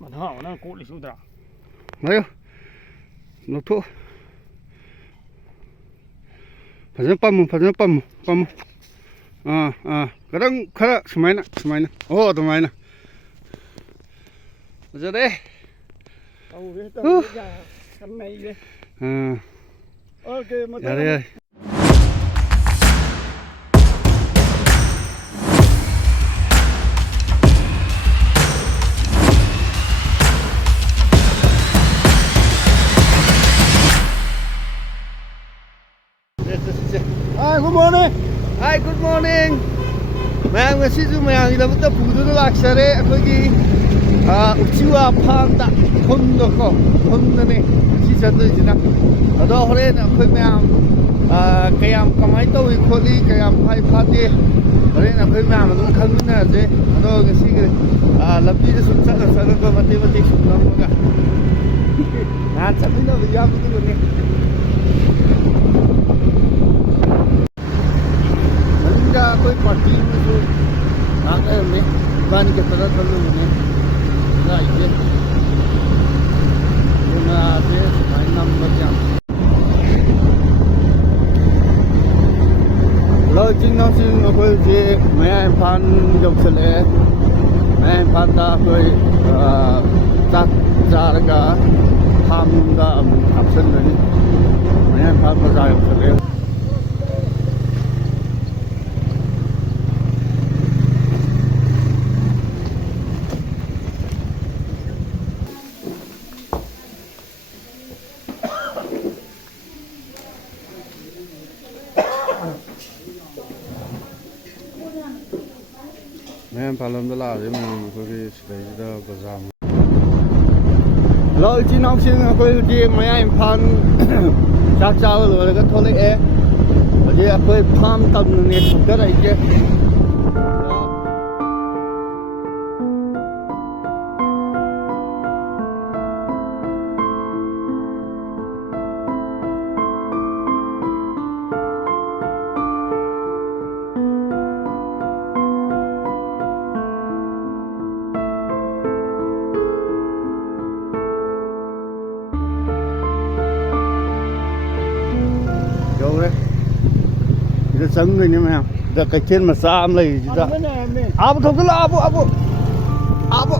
Mana kok li sudah. Ayo. Nutuk. Pasal pam. Kadang semaina. Oh, tu maina. Macam deh. Tahu deh, tahu ya. Kan mai deh. Okey, macam. Ya. Hi, good morning. Hi, good morning. Ma'am, ngasi tu ma'am ila buta pudu na laksare akogi uchiwa phanda khonda ko khonda ne si chadu jina ado hore na khoi ma'am kayam kamai to wi kholi kayam phai phate hore na khoi ma'am dum khangna je ado ngasi labbi de sun sa ko mate sun ga na chabino ya budu ne कोई party में जो आते हैं हमें पानी के तरह कर लोग उन्हें जाइए वो ना आते भाई नाम बच्चा लोचिंग नौचिंग कोई जे मैं फान जब चले मैं फान दा कोई चार का फाम का ऑप्शन नहीं मैं फान बाजार चले मैं पालन द ला रे मैं कोई स्टेज दा बाजार लो जी नाउ सिंग कोई जे मैं फान चाक चाव लो का थोले ए जे कोई फार्म तब ने सुकर आई के Sân rồi nha mẹ, giờ cái trên mà xa em lấy gì đó, không có là abo.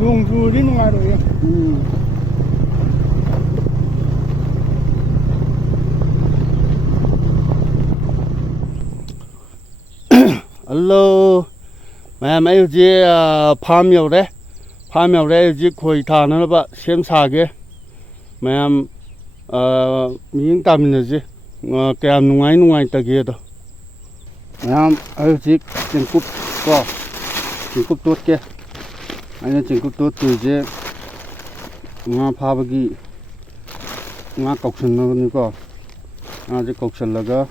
Luồng chùa đi ngoài rồi. Hello, mẹ mấy chị farm nhiều đấy chị khôi thả nó bạn xem xa kia, mẹ miếng tầm này chị, kèm ngoài ta kia đó, mẹ ấy chị chỉnh cúp tốt kia. Anh chỉnh cúp tốt từ chứ ngã phá bagi ngã cọc sân nó như có ngã chỉ cọc sân là cái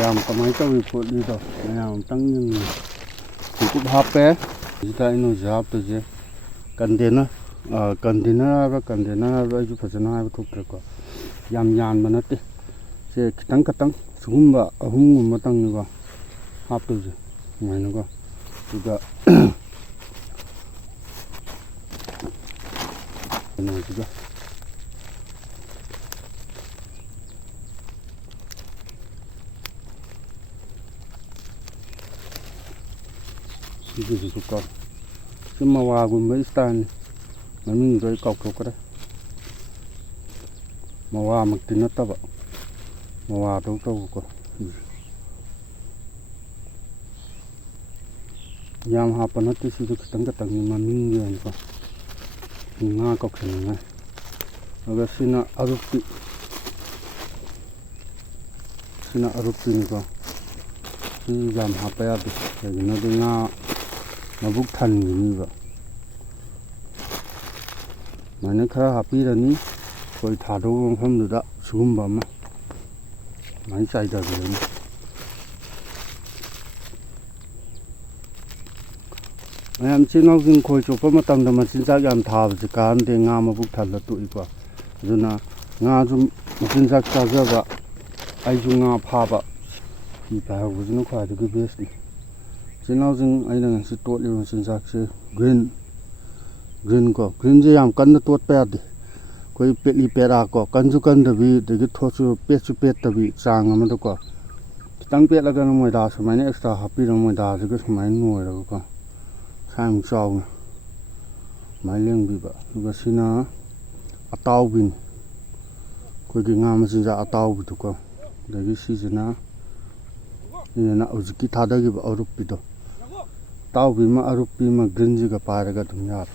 làm cái máy tao bị phốt đi rồi làm tăng nhưng chỉnh cúp hấp bé chúng ta nó giáp từ chứ container rồi chú phải nói với thuộc được yam mà nó đi chứ tăng xuống mà hung mà tăng như có hấp từ chứ ngoài nó có chúng ta này juga itu suka cuma wagun Pakistan namun dari kau kau mawa maktina taba mawa tau ko yam hapan hati sudah ketang ni mamin dia ni ko nga cọc sừng này, rồi xin arupi này con, cứ làm hấp bè đi, rồi nó đi nga nó bốc thành như vậy, mà nó khá hấp đi là ní, ꯈꯣꯏ ꯊꯥꯗꯧꯕ ꯃꯐꯝꯗꯨꯗ ꯁꯤꯒꯨꯝꯕ ꯑꯃ ꯁꯨꯃꯥꯏꯅ ꯆꯥꯏꯊꯕꯤꯔꯅꯤ ꯃꯌꯥꯝ ꯏꯆꯤꯜ ꯏꯅꯥꯎꯁꯤꯡ ꯈꯣꯏ ꯆꯣꯞꯄ ꯃꯇꯝꯗ ꯃꯆꯤꯟꯖꯥꯛ ꯌꯥꯝ ꯊꯥꯕꯁꯦ ꯀꯥꯟꯅꯗꯦ ꯉꯥ ꯃꯕꯨꯛ ꯊꯜꯂ ꯇꯣꯛꯏꯀꯣ ꯑꯗꯨꯅ ꯉꯥꯁꯨ ꯃꯆꯤꯟꯖꯥꯛ ꯆꯥꯖꯕ ꯑꯩꯁꯨ ꯉꯥ ꯐꯥꯕ ꯐꯤ ꯄꯥꯏꯍꯧꯕꯁꯤꯅ ꯈ꯭ꯋꯥꯏꯗꯒꯤ ꯕꯦꯁꯅꯤ ꯏꯆꯤꯜ ꯏꯅꯥꯎꯁꯤꯡ ꯑꯩꯅ ꯉꯁꯤ ꯇꯣꯠꯂꯤꯕ ꯃꯆꯤꯟꯖꯥꯛꯁꯦ ꯒ꯭ꯔꯤꯟ ꯀꯣ ꯒ꯭ꯔꯤꯟꯁꯦ ꯌꯥꯝ ꯀꯟꯅ ꯇꯣꯠꯄ ꯌꯥꯗꯦ ꯑꯩꯈꯣꯏ ꯄꯦꯠꯂꯤ ꯄꯦꯔꯥ ꯀꯣ ꯀꯟꯁꯨ ꯀꯟꯗꯕꯤ ꯑꯗꯒꯤ ꯊꯣꯠꯁꯨ ꯄꯦꯠꯁꯨ ꯄꯦꯠꯇꯕꯤ ꯆꯥꯡ ꯑꯃꯗꯀꯣ ꯈꯤꯇꯪ ꯄꯦꯠꯂꯒꯅ ꯃꯣꯏꯗꯥ ꯁꯨꯃꯥꯏꯅ ꯑꯦꯛꯁꯇ꯭ꯔꯥ ꯍꯥꯞꯄꯤꯔꯒ ꯃꯣꯏꯗꯥꯁꯤꯒ ꯁꯨꯃꯥꯏꯅ ꯅꯣꯏꯔꯒꯀꯣ ꯁꯥꯏꯃꯨꯛ ꯆꯥꯎꯅ ꯁꯨꯃꯥꯏꯅ ꯂꯦꯡꯕꯤꯕ ꯑꯗꯨꯒ ꯁꯤꯅ ꯑꯇꯥꯎꯕꯤꯅꯤ ꯑꯩꯈꯣꯏꯒꯤ ꯉꯥ ꯃꯆꯤꯟꯖꯥꯛ ꯑꯇꯥꯎꯕꯤꯗꯨꯀꯣ ꯑꯗꯒꯤ ꯁꯤꯁꯤꯅ ꯍꯧꯖꯤꯛꯀꯤ ꯊꯥꯗꯈꯤꯕ ꯑꯔꯨꯞꯄꯤꯗꯣ ꯑꯇꯥꯎꯕꯤ ꯑꯃ ꯑꯔꯨꯞꯄꯤ ꯑꯃ ꯒ꯭ꯔꯤꯟꯁꯤꯒ ꯄꯥꯏꯔꯒ ꯑꯗꯨꯝ ꯌꯥꯔꯦ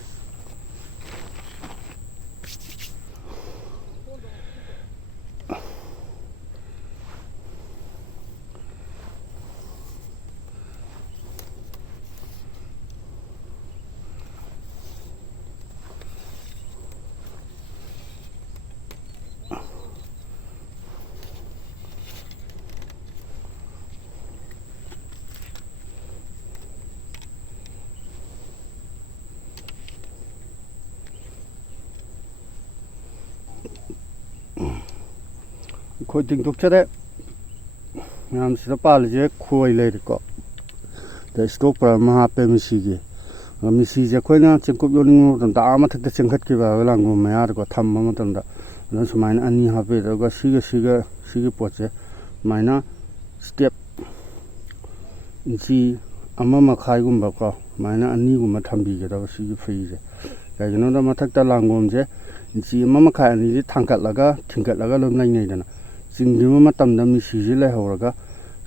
ꯑꯩꯈꯣꯏ ꯇꯤꯡꯊꯣꯛꯆꯔꯦ ꯃꯌꯥꯝ ꯁꯤꯗ ꯄꯥꯜꯂꯤꯁꯦ ꯈꯣꯏ ꯂꯩꯔꯦꯀꯣ ꯑꯗ ꯏꯁꯇꯣꯞꯄꯔ ꯑꯃ ꯍꯥꯞꯄꯦ ꯃꯤꯁꯤꯒꯤ ꯃꯤꯁꯤꯁꯦ ꯑꯩꯈꯣꯏꯅ ꯆꯦꯡꯀꯨꯞ ꯌꯣꯟꯅꯤꯡꯕ ꯃꯇꯝꯗ ꯃꯊꯛꯇ ꯆꯦꯟꯈꯠꯈꯤꯕ ꯍꯥꯏꯕ ꯂꯥꯡꯒꯣꯜ ꯃꯌꯥꯗꯀꯣ ꯊꯝꯕ ꯃꯇꯝꯗ ꯑꯗꯨꯅ ꯁꯨꯃꯥꯏꯅ ꯑꯅꯤ ꯍꯥꯞꯄꯦ ꯑꯗꯨꯒ ꯁꯤꯒꯤ ꯄꯣꯠꯁꯦ ꯁꯨꯃꯥꯏꯅ ꯁ꯭ꯇꯦꯞ ꯏꯟꯆꯤ 1.5ꯒꯨꯝꯕꯀꯣ ꯁꯨꯃꯥꯏꯅ ꯑꯅꯤꯒꯨꯝꯕ ꯊꯝꯕꯤꯒꯗꯕ ꯁꯤꯒꯤ ꯐ꯭ꯔꯤꯁꯦ ꯀꯩꯒꯤꯅꯣꯗ ꯃꯊꯛꯇ ꯂꯥꯡꯒꯣꯜꯁꯦ ꯏꯟꯆꯤ 1.5 ꯑꯅꯤꯁꯤ ꯊꯥꯡꯀꯠꯂꯒ ꯊꯤꯡꯀꯠꯂꯒ ꯑꯗꯨꯝ ꯂꯩꯅꯩꯗꯅ ꯆꯤꯡꯈꯤꯕ ꯃꯇꯝꯗ ꯃꯤꯁꯤꯁꯤ ꯂꯩꯍꯧꯔꯒ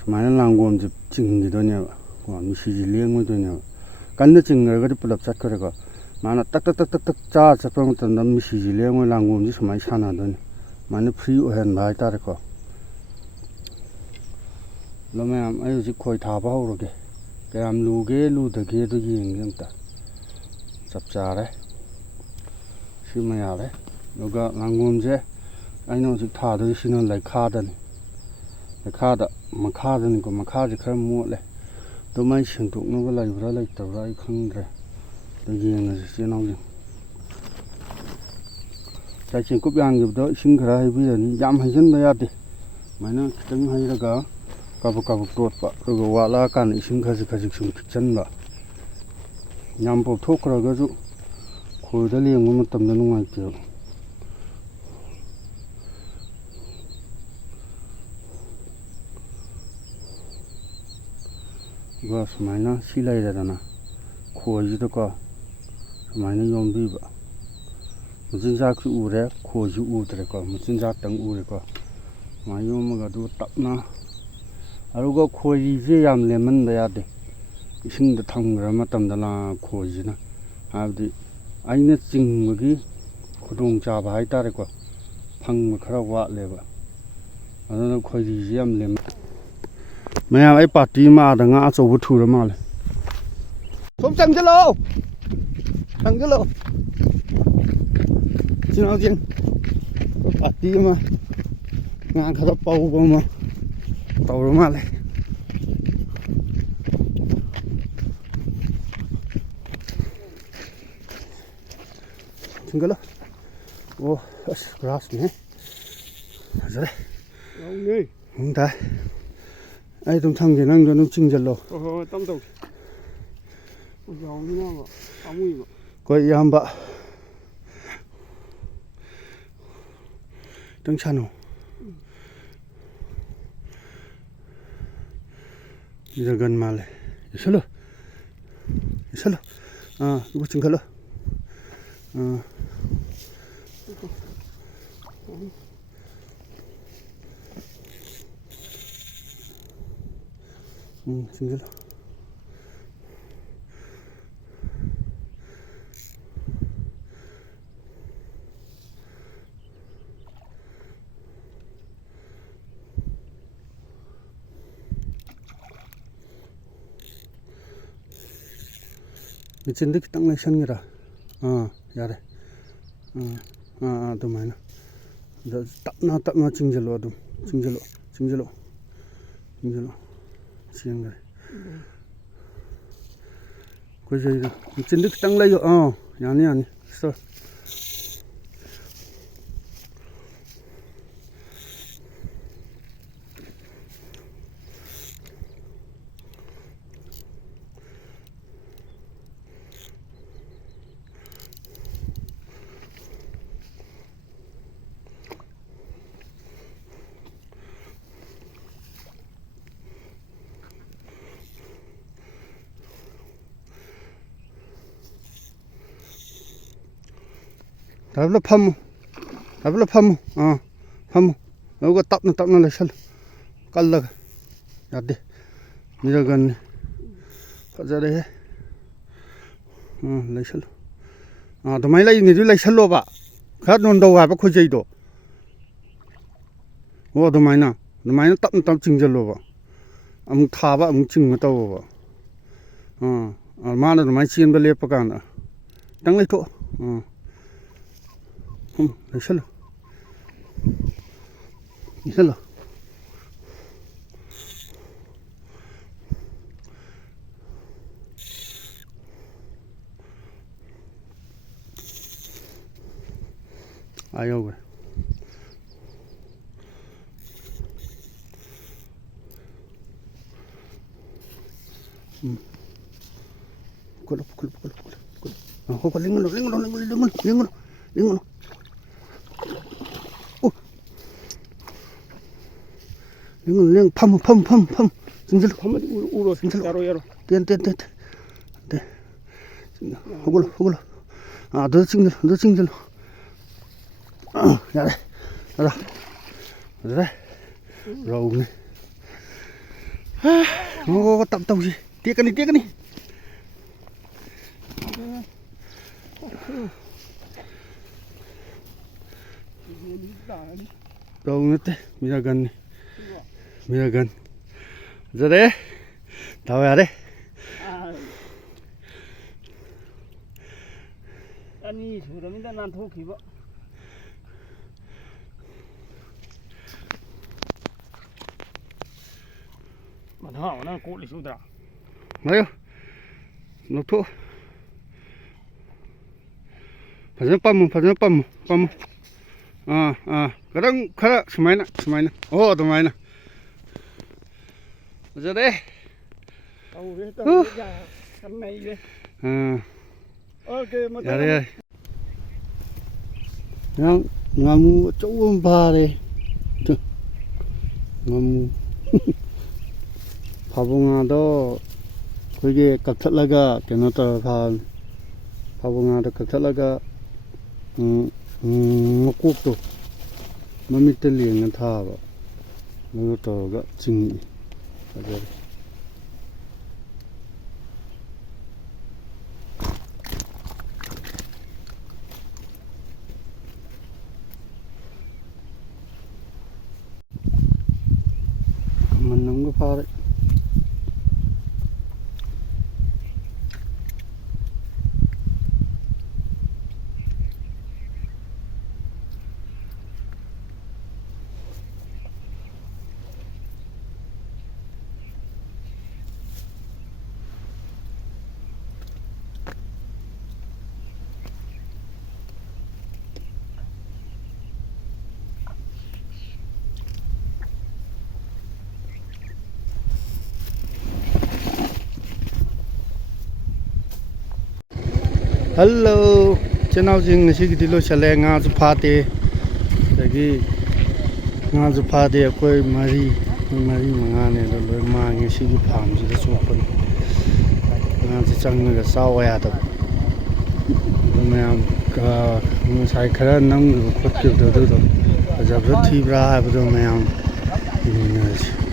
ꯁꯨꯃꯥꯏꯅ ꯂꯥꯡꯒꯣꯜꯁꯦ ꯆꯤꯡꯈꯤꯗꯣꯏꯅꯦꯕ ꯃꯤꯁꯤꯁꯤ ꯂꯦꯡꯉꯣꯏꯗꯣꯏꯅꯦꯕ ꯀꯟꯅ ꯆꯤꯡꯈ꯭ꯔꯒꯗꯤ ꯄꯨꯂꯞ ꯆꯠꯈ꯭ꯔꯦꯀꯣ ꯃꯥꯅ ꯇꯛ ꯆꯥꯔ ꯆꯠꯄ ꯃꯇꯝꯗ ꯃꯤꯁꯤꯁꯤ ꯂꯦꯡꯉꯣꯏ ꯂꯥꯡꯒꯣꯜꯁꯤ ꯁꯨꯃꯥꯏꯅ ꯁꯥꯟꯅꯗꯣꯏꯅꯤ ꯁꯨꯃꯥꯏꯅ ꯐ꯭ꯔꯤ ꯑꯣꯏꯍꯟꯕ ꯍꯥꯏꯇꯥꯔꯦꯀꯣ ꯑꯗꯣ ꯃꯌꯥꯝ ꯑꯩ ꯍꯧꯖꯤꯛ ꯈꯣꯏ ꯊꯥꯕ ꯍꯧꯔꯒꯦ ꯀꯌꯥꯝ ꯂꯨꯒꯦ ꯂꯨꯗꯒꯦꯗꯣ ꯌꯦꯡꯒꯦ ꯑꯝꯇ ꯆꯞ ꯆꯥꯔꯦ ꯁꯤꯃ ꯌꯥꯔꯦ ꯑꯗꯨꯒ ꯂꯥꯡꯒꯣꯜꯁꯦ ꯑꯩꯅ ꯍꯧꯖꯤꯛ ꯊꯥꯗꯣꯏꯁꯤꯅ ꯂꯩꯈꯥꯗꯅꯤ ꯃꯈꯥꯗꯅꯤꯀꯣ ꯃꯈꯥꯁꯦ ꯈꯔ ꯃꯣꯠꯂꯦ ꯑꯗꯨ ꯃꯩ ꯁꯦꯡꯗꯣꯛꯅꯕ ꯂꯩꯕ꯭ꯔꯥ ꯂꯩꯇꯕ꯭ꯔꯥ ꯑꯩ ꯈꯪꯗ꯭ꯔꯦ ꯑꯗꯨ ꯌꯦꯡꯉꯁꯤ ꯏꯆꯤꯜ ꯏꯅꯥꯎꯁꯤꯡ ꯉꯁꯥꯏ ꯆꯦꯡꯀꯨꯞ ꯌꯥꯟꯈꯤꯕꯗꯣ ꯏꯁꯤꯡ ꯈꯔ ꯍꯩꯕꯤꯔꯅꯤ ꯌꯥꯝ ꯍꯩꯖꯤꯟꯕ ꯌꯥꯗꯦ ꯁꯨꯃꯥꯏꯅ ꯈꯤꯇꯪ ꯍꯩꯔꯒ ꯀꯕꯛ ꯇꯣꯠꯄ ꯑꯗꯨꯒ ꯋꯥꯠꯂꯛꯑꯀꯥꯟꯗ ꯏꯁꯤꯡ ꯈꯖꯤꯛ ꯁꯨꯝ ꯈꯤꯛꯆꯟꯕ ꯌꯥꯝ ꯄꯣꯞꯊꯣꯛꯈ꯭ꯔꯒꯁꯨ ꯈꯣꯏꯗ ꯂꯦꯡꯕ ꯃꯇꯝꯗ ꯅꯨꯡꯉꯥꯏꯇꯦꯕ ꯑꯗꯨꯒ ꯁꯨꯃꯥꯏꯅ ꯁꯤ ꯂꯩꯔꯦꯗꯅ ꯈꯣꯏꯁꯤꯗꯀꯣ ꯁꯨꯃꯥꯏꯅ ꯌꯣꯝꯕꯤꯕ ꯃꯆꯤꯟꯖꯥꯛꯁꯨ ꯎꯔꯦ ꯈꯣꯏꯁꯨ ꯎꯗ꯭ꯔꯦꯀꯣ ꯃꯆꯤꯟꯖꯥꯛꯇꯪ ꯎꯔꯦꯀꯣ ꯁꯨꯃꯥꯏꯅ ꯌꯣꯝꯃꯒ ꯑꯗꯨꯒ ꯇꯞꯅ ꯑꯗꯨꯒ ꯈꯣꯏꯁꯦ ꯌꯥꯝ ꯂꯦꯝꯍꯟꯕ ꯌꯥꯗꯦ ꯏꯁꯤꯡꯗ ꯊꯝꯈ꯭ꯔ ꯃꯇꯝꯗ ꯈꯣꯏꯁꯤꯅ ꯍꯥꯏꯕꯗꯤ ꯑꯩꯅ ꯆꯤꯡꯕꯒꯤ ꯈꯨꯗꯣꯡꯆꯥꯕ ꯍꯥꯏꯇꯥꯔꯦꯀꯣ ꯐꯪꯕ ꯈꯔ ꯋꯥꯠꯂꯦꯕ ꯑꯗꯨꯅ ꯈꯣꯏꯔꯤꯁꯦ ꯌꯥꯝ ꯃꯌꯥꯝ ꯑꯩ ꯄꯥꯔꯇꯤ ꯑꯃ ꯑꯥꯗ ꯉꯥ ꯑꯆꯧꯕ ꯊꯨꯔ ꯃꯥꯜꯂꯦ ꯁꯣꯝ ꯆꯪꯁꯤꯜꯂꯛꯑꯣ ꯏꯆꯤꯜ ꯏꯅꯥꯎꯁꯤꯡ ꯄꯥꯔꯇꯤ ꯑꯃ ꯉꯥ ꯈꯔ ꯄꯧꯕ ꯑꯃ ꯇꯧꯔ ꯃꯥꯜꯂꯦ ꯆꯤꯡꯒꯠꯂꯣ ꯑꯣ ꯑꯁ ꯒ꯭ꯔꯥꯁꯅꯦ ꯐꯖꯔꯦ ꯇꯥꯏ ꯑꯩ ꯑꯗꯨꯝ ꯊꯝꯒꯦ ꯅꯪꯁꯨ ꯑꯗꯨꯝ ꯆꯤꯡꯁꯤꯜꯂꯣ ꯍꯣꯏ ꯇꯝ ꯇꯧꯁꯤ ꯌꯥꯎꯅꯤꯅꯕ ꯄꯥꯝꯃꯨꯏꯕ ꯑꯩꯈꯣꯏ ꯏꯌꯥꯝꯕ ꯈꯤꯇꯪ ꯁꯥꯟꯅꯧ ꯖꯒꯟ ꯃꯥꯜꯂꯦ ꯏꯁꯜꯂꯣ ꯑꯗꯨꯒ ꯆꯤꯡꯈꯠꯂꯣ ꯆꯤꯡꯁꯤꯜꯂꯣ ꯃꯦꯆꯤꯟꯗ ꯈꯤꯇꯪ ꯂꯩꯁꯟꯒꯦꯔꯥ ꯌꯥꯔꯦ ꯑꯗꯨꯃꯥꯏꯅ ꯇꯞꯅ ꯆꯤꯡꯁꯤꯜꯂꯣ ꯑꯗꯨꯝ ꯆꯤꯡꯁꯤꯜꯂꯣ ꯆꯦꯟꯈ꯭ꯔꯦ ꯈꯣꯏꯖꯩꯗꯣ ꯃꯆꯤꯟꯗꯤ ꯈꯤꯇꯪ ꯂꯩꯌꯣ ꯌꯥꯅꯤ ꯁꯇꯣ ꯇꯥꯕꯂ ꯐꯝꯃꯨ ꯐꯝꯃꯨ ꯑꯗꯨꯒ ꯇꯞꯅ ꯂꯩꯁꯜꯂꯨ ꯀꯜꯂꯒ ꯌꯥꯗꯦ ꯃꯤꯔꯒꯟꯅꯤ ꯐꯖꯔꯦꯍꯦ ꯂꯩꯁꯜꯂꯨ ꯑꯗꯨꯃꯥꯏꯅ ꯂꯩꯔꯤꯉꯩꯗꯨ ꯂꯩꯁꯜꯂꯣꯕ ꯈꯔ ꯅꯣꯟꯗꯧ ꯍꯥꯏꯕ ꯈꯣꯏꯖꯩꯗꯣ ꯑꯗꯨꯃꯥꯏꯅ ꯇꯞꯅ ꯆꯤꯡꯁꯤꯜꯂꯣꯕ ꯑꯃꯨꯛ ꯊꯥꯕ ꯑꯃꯨꯛ ꯆꯤꯡꯕ ꯇꯧꯕ ꯃꯥꯅ ꯑꯗꯨꯃꯥꯏꯅ ꯆꯦꯟꯕ ꯂꯦꯞꯄ ꯀꯥꯟꯗ ꯈꯤꯇꯪ ꯂꯩꯊꯣꯛꯑꯣ ꯂꯩꯁꯜꯂꯨ ꯌꯧꯈ꯭ꯔꯦ ꯂꯤꯡꯒꯅꯨ ꯐꯝ ꯆꯤꯡꯁꯤꯜꯂꯨ ꯐꯝꯃꯗꯤ ꯎꯔꯣ ꯌꯥꯔꯣ ꯇꯦꯟ ꯍꯧꯒꯠꯂꯣ ꯑꯗꯨꯗ ꯆꯤꯡꯁꯤꯜꯂꯨ ꯌꯥꯔꯦ ꯑꯗꯨꯗ ꯔꯧꯅꯤ ꯇꯞ ꯇꯧꯁꯤ ꯇꯦꯛꯀꯅꯤ ꯔꯧ ꯅꯠꯇꯦ ꯃꯤꯔꯒꯟꯅꯤ ꯐꯖꯔꯦ ꯊꯥꯎ ꯌꯥꯔꯦ ꯑꯅꯤ ꯁꯨꯔꯕꯅꯤꯅ ꯅꯥꯟꯊꯣꯛꯈꯤꯕ ꯅꯪ ꯀꯣꯠꯂꯤꯁꯤ ꯎꯗ꯭ꯔꯥ ꯉꯥꯏꯌꯣ ꯂꯧꯊꯣꯛ ꯐꯖꯅ ꯄꯝꯃꯨ ꯈꯔ ꯁꯨꯃꯥꯏꯅ ꯑꯗꯨꯃꯥꯏꯅ ꯐꯖꯔꯦ ꯌꯥꯔꯦ ꯉꯥꯃꯨ ꯑꯆꯧꯕ ꯑꯃ ꯐꯥꯔꯦ ꯉꯥꯃꯨ ꯐꯥꯕꯣꯉꯥꯗꯣ ꯑꯩꯈꯣꯏꯒꯤ ꯀꯛꯊꯠꯂꯒ ꯀꯩꯅꯣ ꯇꯧꯔꯒ ꯐꯥꯕꯅꯤ ꯐꯥꯕꯣꯉꯥꯗꯣ ꯀꯛꯊꯠꯂꯒ ꯃꯀꯣꯛꯇꯣ ꯃꯃꯤꯠꯇ ꯂꯦꯡꯉ ꯊꯥꯕ ꯑꯗꯨꯒ ꯇꯧꯔꯒ ꯆꯤꯡꯉꯤ ꯐꯖꯔꯦ ꯀꯃꯟ ꯑꯃꯒ ꯐꯥꯔꯦ ꯍꯜꯂꯣ ꯏꯆꯤꯟꯅꯥꯎꯁꯤꯡ ꯉꯁꯤꯒꯤꯗꯤ ꯂꯣꯏꯁꯜꯂꯦ ꯉꯥꯁꯨ ꯐꯥꯗꯦ ꯑꯗꯒꯤ ꯉꯥꯁꯨ ꯐꯥꯗꯦ ꯑꯩꯈꯣꯏ ꯃꯔꯤ ꯃꯉꯥꯅꯦ ꯑꯗꯣ ꯂꯣꯏ ꯃꯥꯡꯉꯦ ꯁꯤꯒꯤ ꯐꯥꯔꯝꯁꯤꯗ ꯆꯣꯞꯄꯅꯤ ꯉꯥꯁꯦ ꯆꯪꯉꯒ ꯆꯥꯎ ꯌꯥꯗꯕ ꯑꯗꯨ ꯃꯌꯥꯝ ꯉꯁꯥꯏ ꯈꯔ ꯅꯝꯈꯤꯕ ꯈꯣꯠꯈꯤꯕꯗꯣ ꯑꯗꯨꯗꯣ ꯐꯖꯕ꯭ꯔꯥ ꯊꯤꯕ꯭ꯔꯥ ꯍꯥꯏꯕꯗꯣ ꯃꯌꯥꯝ ꯌꯦꯡꯃꯤꯟꯅꯔꯁꯤ